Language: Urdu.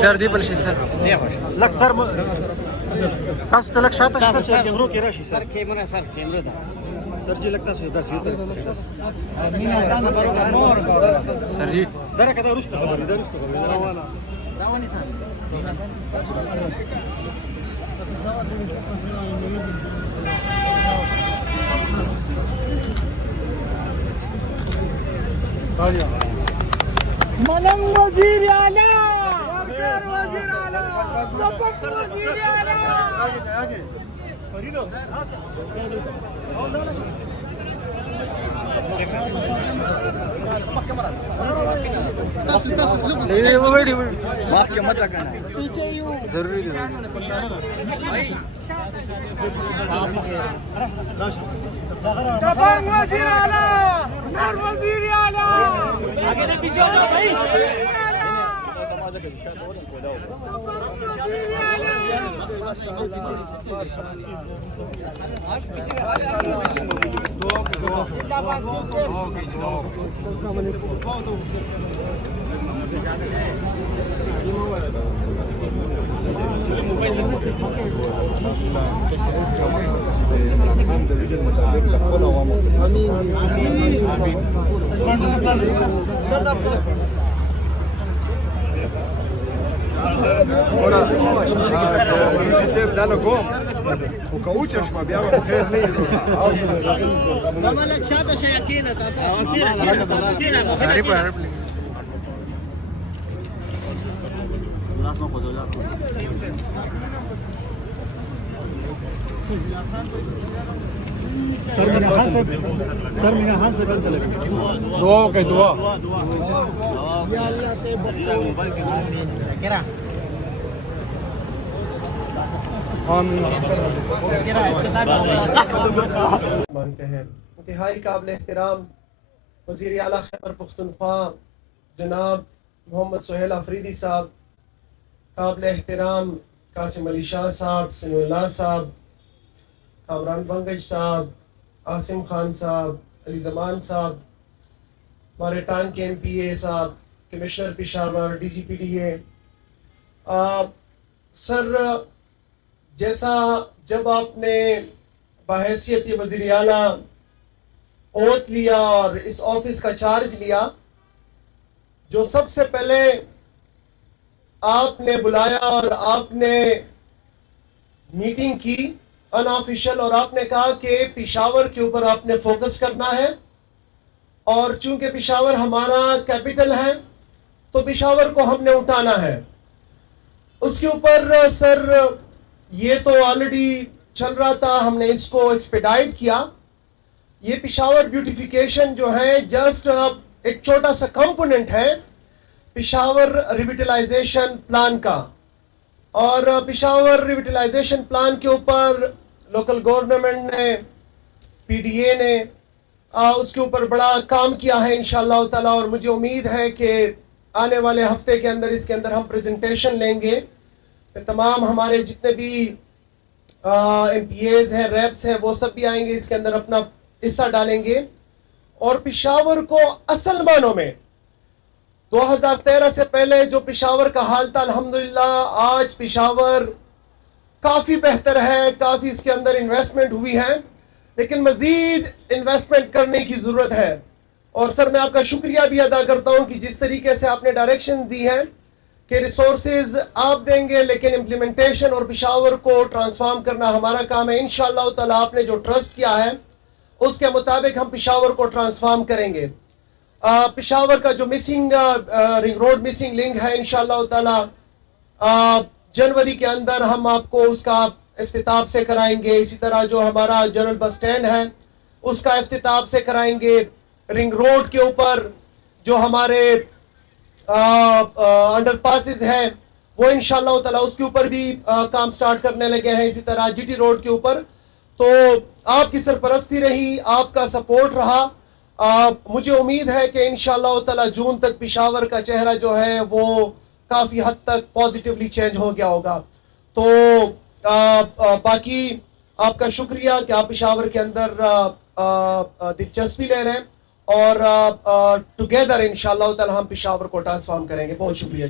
سر دی بل شي سر لک سر تاسو ته لک شاته سر کیمرو کې راشي سر کیمرا ده سر جی لگتا سو داس یو سر جی درا کدا رستو خبرې درستو روانه ملنگ وزیر اعلی وزیر اعلی وزیر اعلی فریدو محکمہ تک ضروری دبنگ وزیر اعلی نر وزیر اعلی آگے نہیں پیچھے ہو جاؤ بھائی سر مینا خان سے دعا کے دعا مانگتے ہیں انتہائی قابل احترام وزیر اعلیٰ خیبر پختونخوا جناب محمد سہیل آفریدی صاحب، قابل احترام قاسم علی شاہ صاحب، سمیع اللہ صاحب، کامران بنگج صاحب، عاصم خان صاحب، علی زمان صاحب، ہمارے ٹانگ کے ایم پی اے صاحب، commissioner Peshawar, D G P D A, sir جیسا جب آپ نے بحیثیت وزیر اعلیٰ اوت لیا اور اس آفس کا چارج لیا، جو سب سے پہلے آپ نے بلایا اور آپ نے میٹنگ کی ان آفیشل، اور آپ نے کہا کہ پشاور کے اوپر آپ نے فوکس کرنا ہے، اور چونکہ پشاور ہمارا کیپٹل ہے تو پشاور کو ہم نے اٹھانا ہے۔ اس کے اوپر سر یہ تو آلریڈی چل رہا تھا، ہم نے اس کو ایکسپیڈائٹ کیا۔ یہ پشاور بیوٹیفیکیشن جو ہے جسٹ ایک چھوٹا سا کمپوننٹ ہے پشاور ریویٹلائزیشن پلان کا، اور پشاور ریویٹلائزیشن پلان کے اوپر لوکل گورنمنٹ نے، پی ڈی اے نے اس کے اوپر بڑا کام کیا ہے انشاءاللہ تعالی، اور مجھے امید ہے کہ آنے والے ہفتے کے اندر اس کے اندر ہم پریزنٹیشن لیں گے، تمام ہمارے جتنے بھی ایم پی ایز ہیں، ریپس ہیں، وہ سب بھی آئیں گے، اس کے اندر اپنا حصہ ڈالیں گے، اور پشاور کو اصل معنوں میں 2013 سے پہلے جو پشاور کا حال تھا، الحمدللہ آج پشاور کافی بہتر ہے، کافی اس کے اندر انویسٹمنٹ ہوئی ہے، لیکن مزید انویسٹمنٹ کرنے کی ضرورت ہے۔ اور سر میں آپ کا شکریہ بھی ادا کرتا ہوں کہ جس طریقے سے آپ نے ڈائریکشن دی ہے کہ ریسورسز آپ دیں گے لیکن امپلیمنٹیشن اور پشاور کو ٹرانسفارم کرنا ہمارا کام ہے۔ انشاءاللہ تعالی آپ نے جو ٹرسٹ کیا ہے اس کے مطابق ہم پشاور کو ٹرانسفارم کریں گے۔ پشاور کا جو missing ring road missing link ہے، انشاءاللہ تعالی جنوری کے اندر ہم آپ کو اس کا افتتاح سے کرائیں گے۔ اسی طرح جو ہمارا جنرل بس اسٹینڈ ہے اس کا افتتاح سے کرائیں گے۔ رنگ روڈ کے اوپر جو ہمارے انڈر پاسز ہیں وہ انشاءاللہ تعالی اس کے اوپر بھی کام سٹارٹ کرنے لگے ہیں۔ اسی طرح جی ٹی روڈ کے اوپر تو آپ کی سرپرستی رہی، آپ کا سپورٹ رہا، مجھے امید ہے کہ انشاءاللہ تعالی جون تک پشاور کا چہرہ جو ہے وہ کافی حد تک پازیٹیولی چینج ہو گیا ہوگا۔ تو باقی آپ کا شکریہ کہ آپ پشاور کے اندر دلچسپی لے رہے ہیں، اور ٹوگیدر انشاءاللہ تعالی ہم پشاور کو ٹرانسفارم کریں گے. بہت شکریہ.